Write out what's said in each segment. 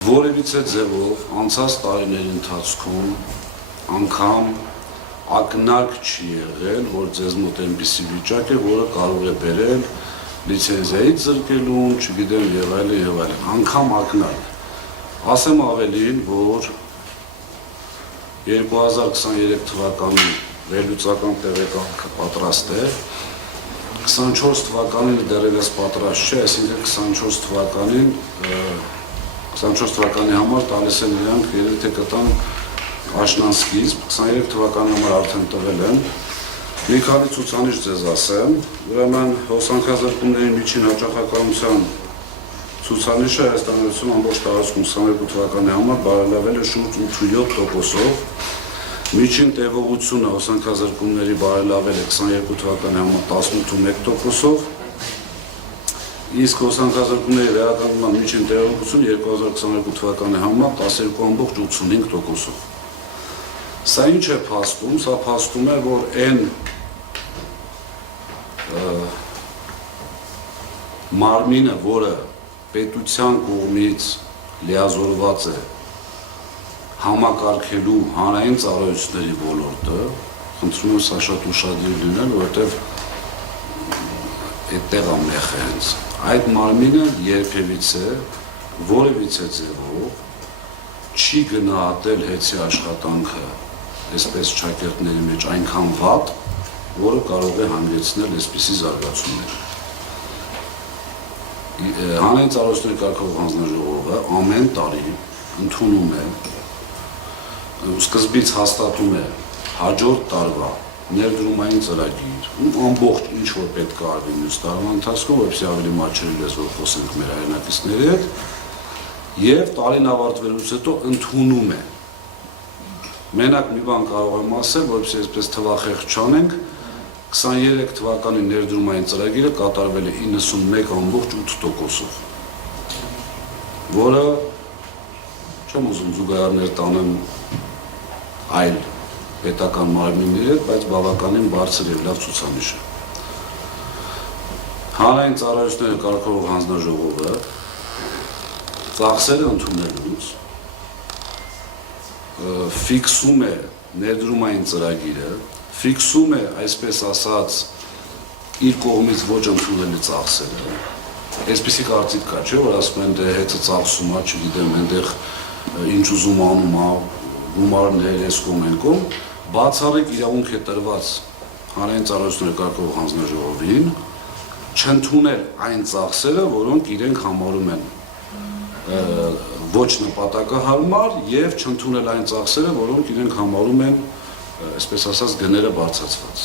Որևիցե ձևով անցած տարիների ընթացքում անգամ ակնարկ չի եղել, որ ձեզ մոտ այնպիսի վիճակ է, որը կարող է բերել լիցենզիայից զրկելուն, չգիտեմ եւ այլն եւ այլն, անգամ ակնարկ։ Ասեմ ավելին, որ 2023 թվականին վերլուծական տեղեկանքը պատրաստ է, 24 թվականին դեռևս պատրաստ չէ, այսինքն 24 թվականի համար տալիս են իրանք երևի թե կտան աշնան սկիզբ, 23 թվականի համար արդեն տվել են։ Մի քանի ցուցանիշ ձեզ ասեմ, ուրեմն հոսանքազրկումների միջին հաճախականության ցուցանիշը Հայաստանություն ամբողջ տարածքում 22 թվականի համար բարելավել է շուրջ 8.7%-ով, միջին տևողությունը հոսանքազրկումների բարելավել է 22 թվականի համար 18.1%-ով, իսկ հոսանքազրկումների վերականգնման միջին տևողությունը 2022 թվականի համար 12.85%-ով։ Սա ինչ է փաստում, սա փաստում է, որ այն մարմինը, որը պետության կողմից լիազորված է համակարգելու հանրային ծառայությունների ոլորտը, խնդրում եմ սա շատ ուշադիր լինել, որովհետև այդտեղ ամեղ է հենց։ Այդ մարմինը երբևիցե որևիցե ձևով չի գնահատել հեծի աշխատանքը այսպես շակերտների մեջ այնքան վատ, որը կարող է հանգեցնել այսպիսի զարգացումներ։ Հանրային ծառայությունների կարգավորող հանձնաժողովը ամեն տարի ընդունում է, սկզբից հաստատում է հաջորդ տարվա ներդրումային ծրագիր, ամբողջ ինչ որ պետք է արվի մյուս տարվա ընթացքում, որպեսզի ավելի մատչելի լես որ խոսենք մեր հայրենակիցների հետ, եւ տարին ավարտվելուց հետո ընդունում է։ Մենակ մի բան կարող եմ ասել, որպեսզի այսպես թվախեղճ չանենք, 23 թվականի ներդրումային ծրագիրը կատարվել է 91.8%-ով, որը չեմ ուզում զուգահեռներ տանեմ այլ պետական մարմինների հետ, բայց բավականին բարձր եւ լավ ցուցանիշ է։ Հանրային ծառայությունների կարգավորող հանձնաժողովը ծախսերը ընդունելուց ֆիքսում է ներդրումային ծրագիրը, ֆիքսում է, այսպես ասած, իր կողմից ոչ ընդունելի ծախսերը։ Այսպիսի կարծիք կա, չէ՞, որ ասում են դե հետը ծախսում է, չգիտեմ, այնտեղ ինչ ուզում անում է, գումարներ էս կողմ են կողմ, բացառիկ իրավունք է տրված հանրային ծառայությունների կարգավորող հանձնաժողովին չընդունել այն ծախսերը, որոնք իրենք համարում են ոչ նպատակահարմար եւ չընդունել այն ծախսերը, որոնք իրենք համարում են, այսպես ասած, գները բարձրացված։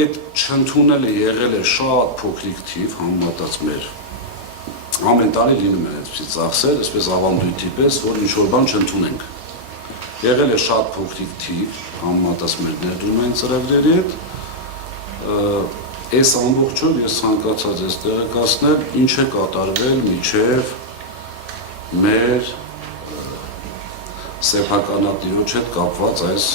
Այդ չընդունելը եղել է շատ փոքրիկ թիվ համեմատած մեր ամեն տարի լինում են այսպիսի ծախսեր, այսպես ավանդույթի պես, որ ինչ-որ բան չընդունենք։ Եղել է շատ փոքրիկ թիվ համեմատած մեր ներդրումային ծրագրերի հետ, այս ամբողջով ես ցանկացած ես տեղեկացնել, ինչ է կատարվել մինչև մեր սեփականատիրոջ հետ կապված այս